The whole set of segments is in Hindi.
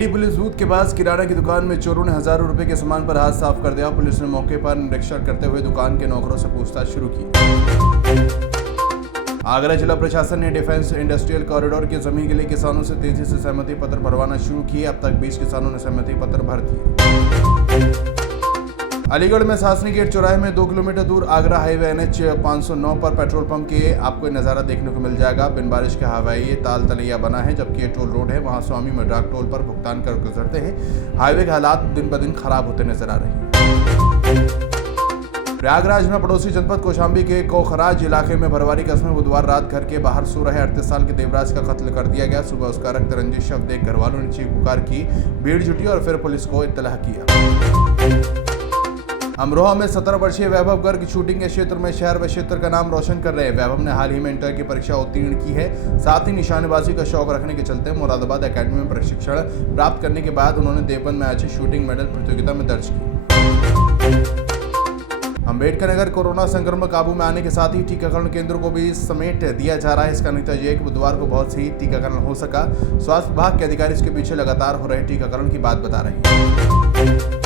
अमेठी पुलिस बूथ के पास किराना की दुकान में चोरों ने हजारों रुपए के सामान पर हाथ साफ कर दिया। पुलिस ने मौके पर निरीक्षण करते हुए दुकान के नौकरों से पूछताछ शुरू की। आगरा जिला प्रशासन ने डिफेंस इंडस्ट्रियल कॉरिडोर की जमीन के लिए किसानों से तेजी से सहमति पत्र भरवाना शुरू किए। अब तक 20 किसानों ने सहमति पत्र भर दिए। अलीगढ़ में सासनी गेट चौराहे में 2 किलोमीटर दूर आगरा हाईवे NH 509 पर पेट्रोल पंप के आपको नज़ारा देखने को मिल जाएगा। बिन बारिश के हवाई ताल तलैया बना है, जबकि ये टोल रोड है। वहां स्वामी मड्राक टोल पर भुगतान कर गुजरते हैं। हाईवे के हालात दिन ब दिन खराब होते नजर आ रहे हैं। प्रयागराज में पड़ोसी जनपद कौशाम्बी के कोखराज इलाके में भरवारी कस्बे में बुधवार रात घर के बाहर सो रहे 38 साल के देवराज का कत्ल कर दिया गया। सुबह उसका रक्त रंजित शव देख घर वालों ने चीख पुकार की, भीड़ जुटी और फिर पुलिस को इत्तला किया। अमरोहा में 17 वर्षीय वैभव गर्ग शूटिंग के क्षेत्र में शहर व क्षेत्र का नाम रोशन कर रहे हैं। वैभव ने हाल ही में इंटर की परीक्षा उत्तीर्ण की है। साथ ही निशानेबाजी का शौक रखने के चलते मुरादाबाद एकेडमी में प्रशिक्षण प्राप्त करने के बाद उन्होंने देवबंद में अच्छी शूटिंग मेडल प्रतियोगिता में दर्ज की। अम्बेडकर नगर कोरोना संक्रमण काबू में आने के साथ ही टीकाकरण केंद्रों को भी समेट दिया जा रहा है। इसका नतीजा ये कि बुधवार को बहुत सही टीकाकरण हो सका। स्वास्थ्य विभाग के अधिकारी इसके पीछे लगातार हो रहे टीकाकरण की बात बता रहे हैं।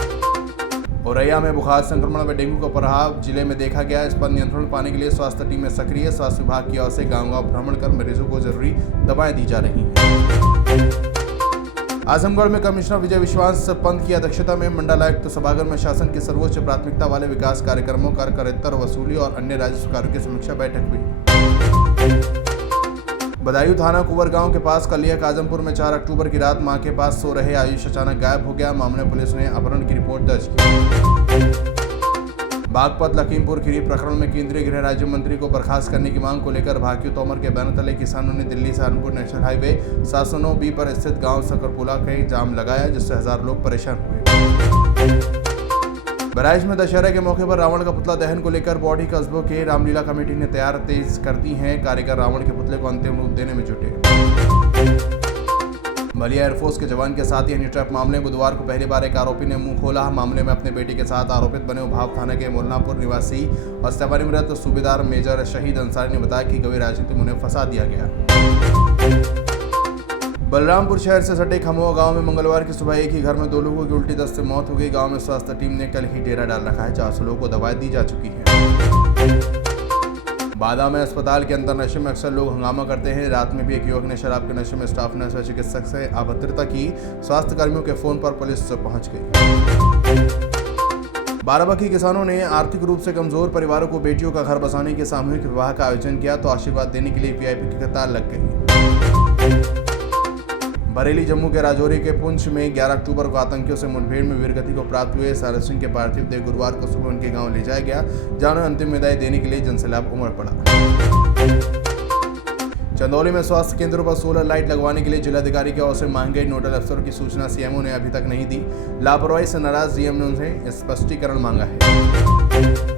औरैया में बुखार संक्रमण व डेंगू का प्रभाव जिले में देखा गया। इस पर नियंत्रण पाने के लिए स्वास्थ्य टीमें सक्रिय। स्वास्थ्य विभाग की ओर से गांव-गांव भ्रमण कर मरीजों को जरूरी दवाएं दी जा रही हैं। आजमगढ़ में कमिश्नर विजय विश्वास पंत की अध्यक्षता में मंडलायुक्त सभागार में शासन की सर्वोच्च प्राथमिकता वाले विकास कार्यक्रमों कर वसूली और अन्य राजस्व कार्यों की समीक्षा बैठक हुई। बदायूं थाना कुंवर गांव के पास कलिया आजमपुर में 4 अक्टूबर की रात मां के पास सो रहे आयुष अचानक गायब हो गया। मामले में पुलिस ने अपहरण की रिपोर्ट दर्ज की। बागपत लखीमपुर खीरी प्रकरण में केंद्रीय गृह राज्य मंत्री को बर्खास्त करने की मांग को लेकर भाकियू तोमर के बैनर तले किसानों ने Delhi Saharanpur national highway 709B पर स्थित गांव सकरपुला का जाम लगाया, जिससे 1000 लोग परेशान हुए। बहराइच में दशहरा के मौके पर रावण का पुतला दहन को लेकर बॉडी कस्बों के रामलीला कमेटी ने तैयार तेज कर दी है। कारीगर रावण के पुतले को अंतिम रूप देने में जुटे। बलिया एयरफोर्स के जवान के साथ ही हनी ट्रैप मामले में बुधवार को पहली बार एक आरोपी ने मुंह खोला। मामले में अपने बेटे के साथ आरोपित बने उभाव थाना के मोलनापुर निवासी और सेवानिवृत्त सूबेदार मेजर शहीद अंसारी ने बताया कि गवी राजनीति में उन्हें फंसा दिया गया। बलरामपुर शहर से सटे खमोआ गांव में मंगलवार की सुबह एक ही घर में 2 लोगों की उल्टी दस्त से मौत हो गई। गांव में स्वास्थ्य टीम ने कल ही डेरा डाल रखा है। 400 लोगों को दवाएं दी जा चुकी हैं। बादा में अस्पताल के अंदर नशे में अक्सर लोग हंगामा करते हैं। रात में भी एक युवक ने शराब के नशे में स्टाफ नर्स व चिकित्सक से अभद्रता की। स्वास्थ्य कर्मियों के फोन पर पुलिस पहुंच गई। बाराबंकी किसानों ने आर्थिक रूप से कमजोर परिवारों को बेटियों का घर बसाने के सामूहिक विवाह का आयोजन किया तो आशीर्वाद देने के लिए VIP की कतार लग गई। बरेली जम्मू के राजौरी के पुंछ में 11 अक्टूबर को आतंकियों से मुठभेड़ में वीरगति को प्राप्त हुए सारद सिंह के पार्थिव देह गुरुवार को सुबह उनके गांव ले जाया गया, जहां उन्हें अंतिम विदाई देने के लिए जनसैलाब उमड़ पड़ा। चंदौली में स्वास्थ्य केंद्रों पर सोलर लाइट लगवाने के लिए जिलाधिकारी की ओर से मांगी गई नोडल अफसरों की सूचना CMO ने अभी तक नहीं दी। लापरवाही से नाराज CM ने उनसे स्पष्टीकरण मांगा है।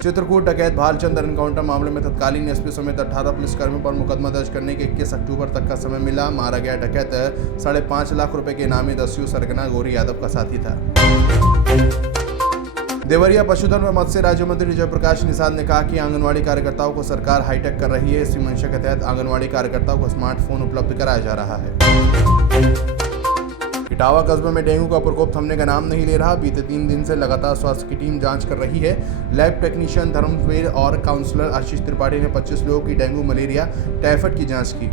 चित्रकूट डकैत भालचंद एनकाउंटर मामले में तत्कालीन SP समेत 18 पुलिसकर्मियों पर मुकदमा दर्ज करने के 21 अक्टूबर तक का समय मिला। मारा गया डकैत 5.5 लाख रुपए के इनामी दस्यु सरगना गौरी यादव का साथी था। देवरिया पशुधन व मत्स्य राज्य मंत्री जयप्रकाश निषाद ने कहा कि आंगनवाड़ी कार्यकर्ताओं को सरकार हाईटेक कर रही है। इसी मंशा के तहत आंगनवाड़ी कार्यकर्ताओं को स्मार्टफोन उपलब्ध कराया जा रहा है। इटावा कस्बे में डेंगू का प्रकोप थमने का नाम नहीं ले रहा। बीते 3 दिन से लगातार स्वास्थ्य की टीम जांच कर रही है। लैब टेक्नीशियन धर्मवीर और काउंसलर आशीष त्रिपाठी ने 25 लोगों की डेंगू, मलेरिया, टाइफाइड की जांच की।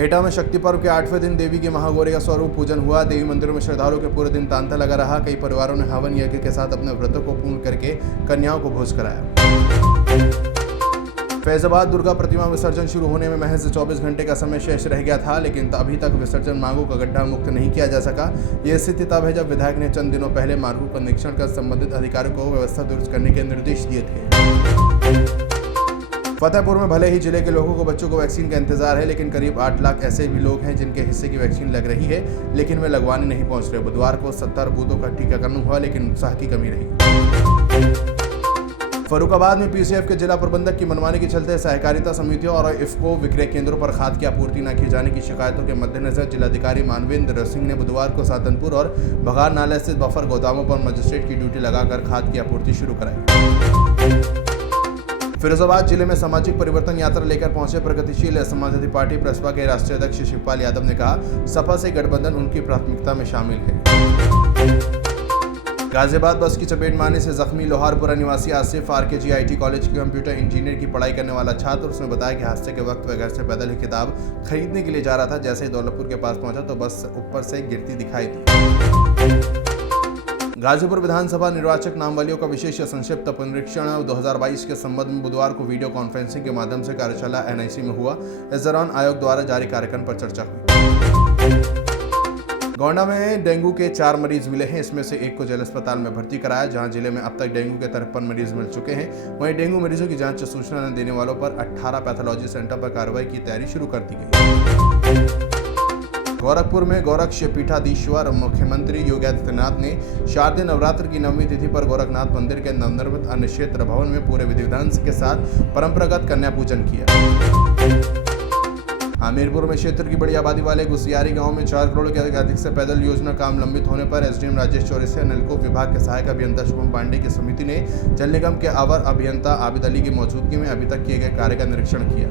एटा में शक्ति पर्व के 8वें दिन देवी के महागौरी का स्वरूप पूजन हुआ। देवी मंदिरों में श्रद्धालुओं के पूरे दिन तांता लगा रहा। कई परिवारों ने हवन यज्ञ के साथ अपने व्रतों को पूर्ण करके कन्याओं को भोज कराया। फैजाबाद दुर्गा प्रतिमा विसर्जन शुरू होने में महज 24 घंटे का समय शेष रह गया था, लेकिन अभी तक विसर्जन मार्गों का गड्ढा मुक्त नहीं किया जा सका। यह स्थिति तब है जब विधायक ने चंद दिनों पहले मार्गों का निरीक्षण कर संबंधित अधिकारियों को व्यवस्था दुरुस्त करने के निर्देश दिए थे। फतेहपुर में भले ही जिले के लोगों को बच्चों को वैक्सीन का इंतजार है, लेकिन करीब 8 लाख ऐसे भी लोग हैं जिनके हिस्से की वैक्सीन लग रही है, लेकिन वे लगवाने नहीं पहुंच रहे। बुधवार को 70 बूथों का टीकाकरण हुआ, लेकिन उत्साह की कमी रही। फर्रुखाबाद में PCF के जिला प्रबंधक की मनमानी के चलते सहकारिता समितियों और इफ्को विक्रय केंद्रों पर खाद की आपूर्ति न किए जाने की शिकायतों के मद्देनजर जिलाधिकारी मानवेंद्र सिंह ने बुधवार को साधनपुर और बघार नाला स्थित बफर गोदामों पर मजिस्ट्रेट की ड्यूटी लगाकर खाद की आपूर्ति शुरू कराई। फिरोजाबाद जिले में सामाजिक परिवर्तन यात्रा लेकर पहुंचे प्रगतिशील समाजवादी पार्टी प्रसपा के राष्ट्रीय अध्यक्ष शिवपाल यादव ने कहा, सपा से गठबंधन उनकी प्राथमिकता में शामिल है। गाजियाबाद बस की चपेट में आने से जख्मी लोहारपुरा निवासी आसिफ आरकेजी आईटी कॉलेज के कंप्यूटर इंजीनियर की पढ़ाई करने वाला छात्र। उसने बताया कि हादसे के वक्त वह घर से पैदल ही किताब खरीदने के लिए जा रहा था। जैसे ही दौलतपुर के पास पहुंचा तो बस ऊपर से गिरती दिखाई दी। गाजीपुर विधानसभा निर्वाचक नामावलियों का विशेष संक्षिप्त पुनरीक्षण 2022 के संबंध में बुधवार को वीडियो कॉन्फ्रेंसिंग के माध्यम से कार्यशाला एनआईसी में हुआ। इस दौरान आयोग द्वारा जारी कार्यक्रम पर चर्चा हुई। गोंडा में डेंगू के 4 मरीज मिले हैं। इसमें से एक को जेल अस्पताल में भर्ती कराया, जहां जिले में अब तक डेंगू के 53 मरीज मिल चुके हैं। वहीं डेंगू मरीजों की जांच सूचना न देने वालों पर 18 पैथोलॉजी सेंटर पर कार्रवाई की तैयारी शुरू कर दी गई। गोरखपुर में गोरक्ष पीठाधीश्वर मुख्यमंत्री योगी आदित्यनाथ ने शारदीय नवरात्र की 9वीं तिथि पर गोरखनाथ मंदिर के नवनिर्मित अन्य क्षेत्र भवन में पूरे विधि विधान के साथ परंपरागत कन्या पूजन किया। हमीरपुर में क्षेत्र की बड़ी आबादी वाले गुसियारी गांव में 4 करोड़ के अधिक से पैदल योजना काम लंबित होने पर एसडीएम राजेश चौरसिया, नलकूप विभाग के सहायक अभियंता शुभम पांडे की समिति ने जल निगम के अवर अभियंता आबिद अली की मौजूदगी में अभी तक किए गए कार्य का निरीक्षण किया।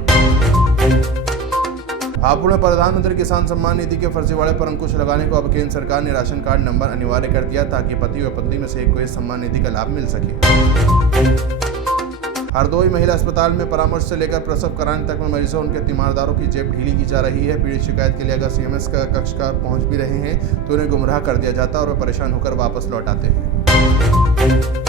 हापुड़ में प्रधानमंत्री किसान सम्मान निधि के फर्जीवाड़े पर अंकुश लगाने को अब केंद्र सरकार ने राशन कार्ड नंबर अनिवार्य कर दिया, ताकि पति व पत्नी में से एक को इस सम्मान निधि का लाभ मिल सके। हरदोई महिला अस्पताल में परामर्श से लेकर प्रसव कराने तक में मरीजों उनके तीमारदारों की जेब ढीली की जा रही है। पीड़ित शिकायत के लिए अगर सीएमएस का कक्ष का पहुंच भी रहे हैं तो उन्हें गुमराह कर दिया जाता है और वे परेशान होकर वापस लौट आते हैं।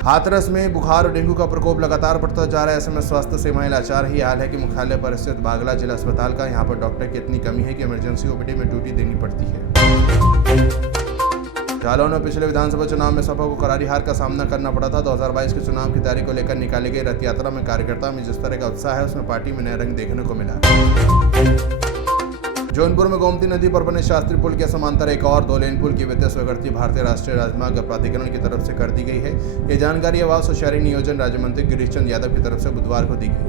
हाथरस में बुखार और डेंगू का प्रकोप लगातार बढ़ता जा रहा है। ऐसे में स्वास्थ्य सेवाएं लाचार ही हाल है कि मुख्यालय पर स्थित बागला जिला अस्पताल का यहाँ पर डॉक्टर की इतनी कमी है कि इमरजेंसी ओपीडी में ड्यूटी देनी पड़ती है। जालौन में पिछले विधानसभा चुनाव में सपा को करारी हार का सामना करना पड़ा था। 2022 के चुनाव की तैयारी को लेकर निकाली गई रथ यात्रा में कार्यकर्ता में जिस तरह का उत्साह है, उसमें पार्टी में नया रंग देखने को मिला। जौनपुर में गोमती नदी पर बने शास्त्री पुल के समांतर एक और 2 लेन पुल की विद्युत स्वीकृति भारतीय राष्ट्रीय राजमार्ग प्राधिकरण की तरफ से कर दी गई है। ये जानकारी आवास और शहरी नियोजन राज्य मंत्री गिरीश चंद यादव की तरफ से बुधवार को दी गई।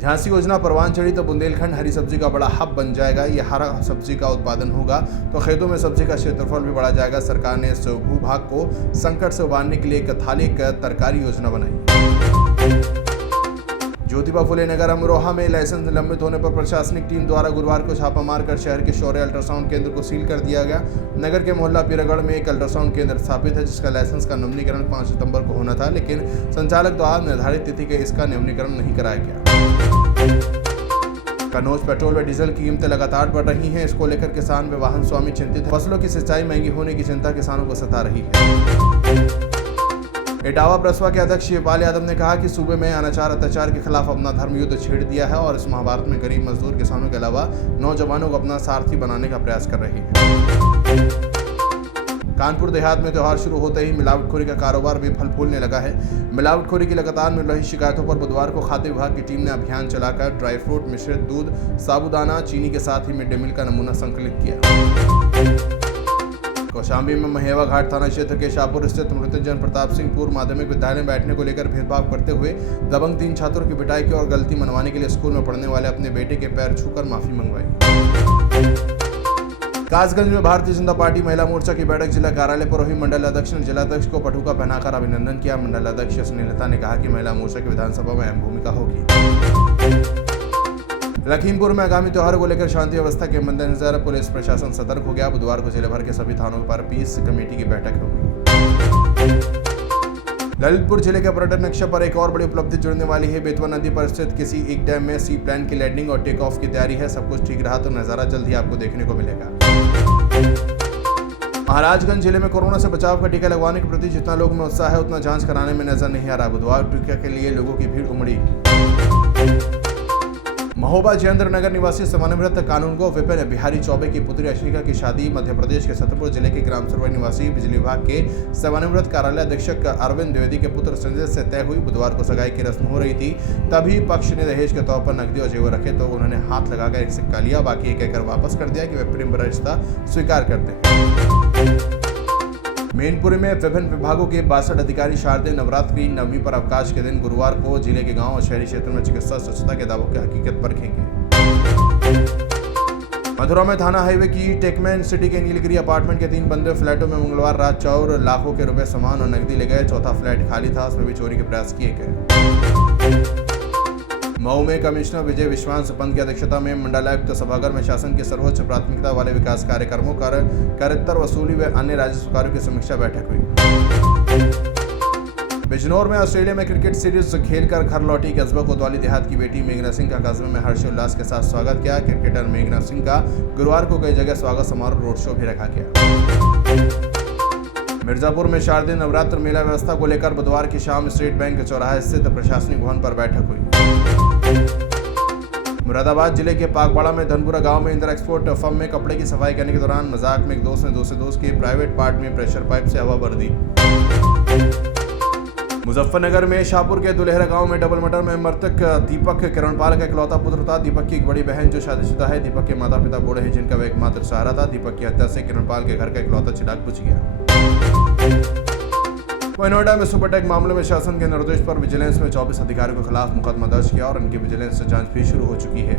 झांसी योजना परवान चढ़ी तो बुंदेलखंड हरी सब्जी का बड़ा हब बन जाएगा। ये हरा सब्जी का उत्पादन होगा तो खेतों में सब्जी का क्षेत्रफल भी बढ़ा जाएगा। सरकार ने इस भूभाग को संकट से उबारने के लिए एक थाली तरकारी योजना बनाई। ज्योतिबा फुले नगर अमरोहा में लाइसेंस निलंबित होने पर प्रशासनिक टीम द्वारा गुरुवार को छापा मारकर शहर के शौर्य अल्ट्रासाउंड केंद्र को सील कर दिया गया। नगर के मोहल्ला पीरागढ़ में एक अल्ट्रासाउंड केंद्र स्थापित है, जिसका लाइसेंस का नवीनीकरण 5 सितंबर को होना था, लेकिन संचालक द्वारा निर्धारित तिथि के इसका नवीनीकरण नहीं कराया गया। कन्नौज पेट्रोल व डीजल की कीमतें लगातार बढ़ रही हैं। इसको लेकर किसान व वाहन स्वामी चिंतित हैं। फसलों की सिंचाई महंगी होने की चिंता किसानों को सता रही है। इटावा प्रसपा के अध्यक्ष शिवपाल यादव ने कहा कि सूबे में अनाचार अत्याचार के खिलाफ अपना धर्म युद्ध छेड़ दिया है और इस महाभारत में गरीब मजदूर किसानों के अलावा नौजवानों को अपना सारथी बनाने का प्रयास कर रही है। कानपुर देहात में त्योहार शुरू होते ही मिलावटखोरी का कारोबार भी फल फूलने लगा है। मिलावटखोरी की लगातार मिल रही शिकायतों पर बुधवार को खाद्य विभाग की टीम ने अभियान चलाकर ड्राई फ्रूट, मिश्रित दूध, साबूदाना, चीनी के साथ ही मिड डे मील का नमूना संकलित किया। कौशाम्बी में महेवा घाट थाना क्षेत्र के शाहपुर स्थित मृत्युंजय प्रताप सिंह पूर्व माध्यमिक विद्यालय में बैठने को लेकर भेदभाव करते हुए दबंग 3 छात्रों की पिटाई की और गलती मनवाने के लिए स्कूल में पढ़ने वाले अपने बेटे के पैर छूकर माफी मंगवाई। कासगंज में भारतीय जनता पार्टी महिला मोर्चा की बैठक जिला कार्यालय पर हुई। मंडल अध्यक्ष ने जिलाध्यक्ष को पटुका पहनाकर अभिनंदन किया। मंडल अध्यक्ष स्नेहलता ने कहा कि महिला मोर्चा की विधानसभा में अहम भूमिका होगी। लखीमपुर में आगामी त्योहार को लेकर शांति व्यवस्था के मद्देनजर पुलिस प्रशासन सतर्क हो गया। बुधवार को जिले भर के सभी थानों पर पीस कमेटी की बैठक होगी। ललितपुर जिले के पर्यटन नक्शे पर एक और बड़ी उपलब्धि जुड़ने वाली है। बेतवा नदी पर स्थित किसी एक डैम में सी प्लेन की लैंडिंग और टेक ऑफ की तैयारी है। सब कुछ ठीक रहा तो नजारा जल्द ही आपको देखने को मिलेगा। महाराजगंज जिले में कोरोना से बचाव का टीका लगवाने के प्रति जितना लोगों में उत्साह है, उतना जांच कराने में नजर नहीं आ रहा। बुधवार टीका के लिए लोगों की भीड़ उमड़ी। महोबा जयेंद्र नगर निवासी सेवानिवृत्त कानूनगो विपिन बिहारी चौबे की पुत्री अश्विका की शादी मध्य प्रदेश के छतरपुर जिले के ग्राम सरवई निवासी बिजली विभाग के सेवानिवृत्त कार्यालय अधीक्षक अरविंद द्विवेदी के पुत्र संजय से तय हुई। बुधवार को सगाई की रस्म हो रही थी, तभी पक्ष ने दहेज के तौर पर नकदी और जेवर रखे तो उन्होंने हाथ लगाकर एक सिक्का लिया, बाकी ये कहकर वापस कर दिया कि वे प्रेम रिश्ता स्वीकार करते हैं। मैनपुरी में विभिन्न विभागों के 62 अधिकारी शारदीय नवरात्रि 9वीं पर अवकाश के दिन गुरुवार को जिले के गांव और शहरी क्षेत्रों में चिकित्सा स्वच्छता के दावों की हकीकत परखेंगे। मथुरा में थाना हाईवे की टेकमैन सिटी के नीलगिरी अपार्टमेंट के 3 बंद फ्लैटों में मंगलवार रात चोर लाखों के रुपए सामान और नकदी ले गए। चौथा फ्लैट खाली था, उसमें भी चोरी के प्रयास किए गए। मऊ में कमिश्नर विजय विश्वास पंत की अध्यक्षता में मंडलायुक्त सभागार में शासन की सर्वोच्च प्राथमिकता वाले विकास कार्यक्रमों कर वसूली व अन्य राजस्व कार्यों की समीक्षा बैठक हुई। बिजनौर में ऑस्ट्रेलिया में क्रिकेट सीरीज खेलकर घर लौटी कस्बा कोतवाली देहात की बेटी मेघना सिंह का कस्बे में हर्षोल्लास के साथ स्वागत किया। क्रिकेटर मेघना सिंह का गुरुवार को कई जगह स्वागत समारोह रोड शो भी रखा गया। मिर्जापुर में शारदीय नवरात्र मेला व्यवस्था को लेकर बुधवार की शाम स्टेट बैंक चौराहे स्थित प्रशासनिक भवन पर बैठक हुई। मुरादाबाद जिले के पाकबाड़ा में धनपुरा गांव में इंटर एक्सपोर्ट फर्म में कपड़े की सफाई करने के दौरान मजाक में एक दोस्त ने दोस्त के प्राइवेट पार्ट में प्रेशर पाइप से हवा भर दी। मुजफ्फरनगर में शाहपुर के दुलेहरा गांव में डबल मर्डर में मृतक दीपक किरणपाल का इकलौता पुत्र था। दीपक की एक बड़ी बहन जो शादीशुदा है। दीपक के माता पिता बूढ़े हैं, जिनका वह एकमात्र सहारा था। दीपक की हत्या से किरणपाल के घर का इकलौता चिराग बुझ गया। नोएडा में सुपरटेक मामले में शासन के निर्देश पर विजिलेंस में 24 अधिकारियों के खिलाफ मुकदमा दर्ज किया और इनकी विजिलेंस जांच भी शुरू हो चुकी है।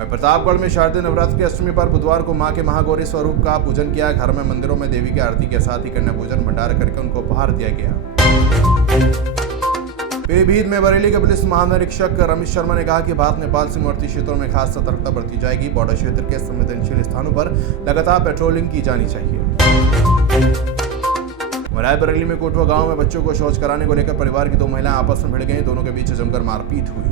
प्रतापगढ़ में शारदीय नवरात्र की अष्टमी पर बुधवार को मां के महागौरी स्वरूप का पूजन किया। घर में मंदिरों में देवी की आरती के साथ ही कन्या पूजन भंडारा करके उनको उपहार दिया गया। पीलीभीत में बरेली के पुलिस महानिरीक्षक रमेश शर्मा ने कहा कि भारत नेपाल सीमावर्ती क्षेत्रों में खास सतर्कता बरती जाएगी। बॉर्डर क्षेत्र के संवेदनशील स्थानों पर लगातार पेट्रोलिंग की जानी चाहिए। रायबरेली में कोटवा गांव में बच्चों को शौच कराने को लेकर परिवार की 2 महिलाएं आपस में भिड़ गईं। दोनों के बीच जमकर मारपीट हुई।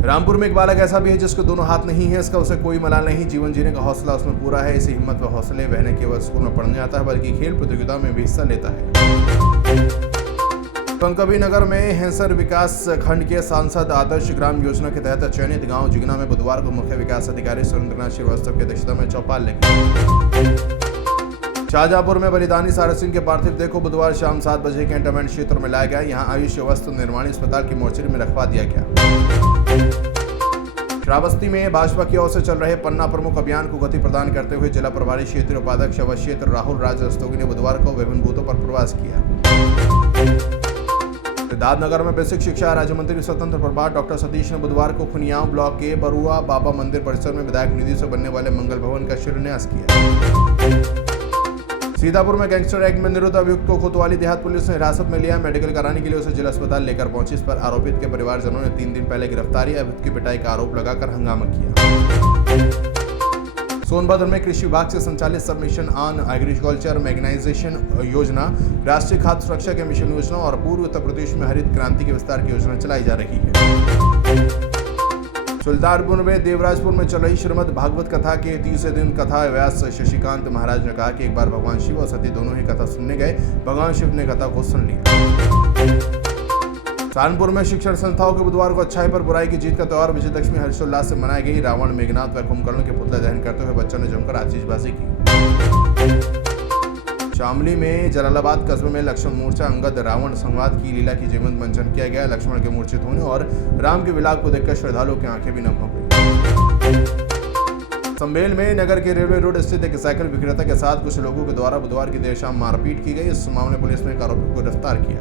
रामपुर में एक बालक ऐसा भी है जिसको दोनों हाथ नहीं है। इसका उसे कोई मलाल नहीं। जीवन जीने का हौसला उसमें पूरा है। इसी हिम्मत व हौसले वह न केवल स्कूल में पढ़ने आता है बल्कि खेल प्रतियोगिता में भी हिस्सा लेता है। कंकबी नगर में हेंसर विकास खंड के सांसद आदर्श ग्राम योजना के तहत चयनित गांव जिगना में बुधवार को मुख्य विकास अधिकारी सुरेंद्रनाथ श्रीवास्तव की अध्यक्षता में चौपाल लगी। शाहजहांपुर में बलिदानी सारस सिंह के पार्थिव देह को बुधवार शाम 7 बजे कैंटोनमेंट क्षेत्र में लाया गया। यहां आयुष वस्त्र निर्माणी अस्पताल की मोर्चरी में रखवा दिया गया। श्रावस्ती में भाजपा की ओर से चल रहे पन्ना प्रमुख अभियान को गति प्रदान करते हुए जिला प्रभारी क्षेत्रीय उपाध्यक्ष अवध क्षेत्र राहुल राज रस्तोगी ने बुधवार को विभिन्न बूथों पर प्रवास किया। सिद्धार्थनगर में बेसिक शिक्षा राज्य मंत्री स्वतंत्र प्रभार डॉक्टर सतीश ने बुधवार को खुनियाव ब्लॉक के बरुआ बाबा मंदिर परिसर में विधायक निधि से बनने वाले मंगल भवन का शिलान्यास किया। सीतापुर में गैंगस्टर एक्ट में निरुद्ध अभियुक्त को कोतवाली देहात पुलिस ने हिरासत में लिया। मेडिकल कराने के लिए उसे जिला अस्पताल लेकर पहुंची। इस पर आरोपित के परिवारजनों ने 3 दिन पहले गिरफ्तारी अभियुक्त की पिटाई का आरोप लगाकर हंगामा किया। सोनभद्र में कृषि विभाग से संचालित सबमिशन ऑन एग्रीकल्चर मैकेनाइजेशन योजना, राष्ट्रीय खाद्य सुरक्षा के मिशन योजना और पूर्व उत्तर प्रदेश में हरित क्रांति के विस्तार की योजना चलाई जा रही है। सुल्तानपुर में देवराजपुर में चल रही श्रीमद् भागवत कथा के 30वें दिन कथा व्यास शशिकांत महाराज ने कहा कि एक बार भगवान शिव और सती दोनों ही कथा सुनने गए। भगवान शिव ने कथा को सुन लिया। कानपुर में शिक्षण संस्थाओं के बुधवार को अच्छाई पर बुराई की जीत का त्योहार विजयदशमी हर्षोल्लास से मनाई गई। रावण, मेघनाथ व कुंभकर्ण के पुतला दहन करते हुए बच्चों ने जमकर आतिशबाजी की। शामली में जलालाबाद कस्बे में लक्ष्मण मूर्छा अंगद रावण संवाद की लीला की जीवंत मंचन किया गया। लक्ष्मण के मूर्छित होने और राम के विलाप को देखकर श्रद्धालुओं की आंखें भी नम हो गई। संबेल में नगर के रेलवे रोड स्थित एक साइकिल विक्रेता के साथ कुछ लोगों के द्वारा बुधवार की देर शाम मारपीट की गई। इस मामले में पुलिस ने एक आरोपी को गिरफ्तार किया।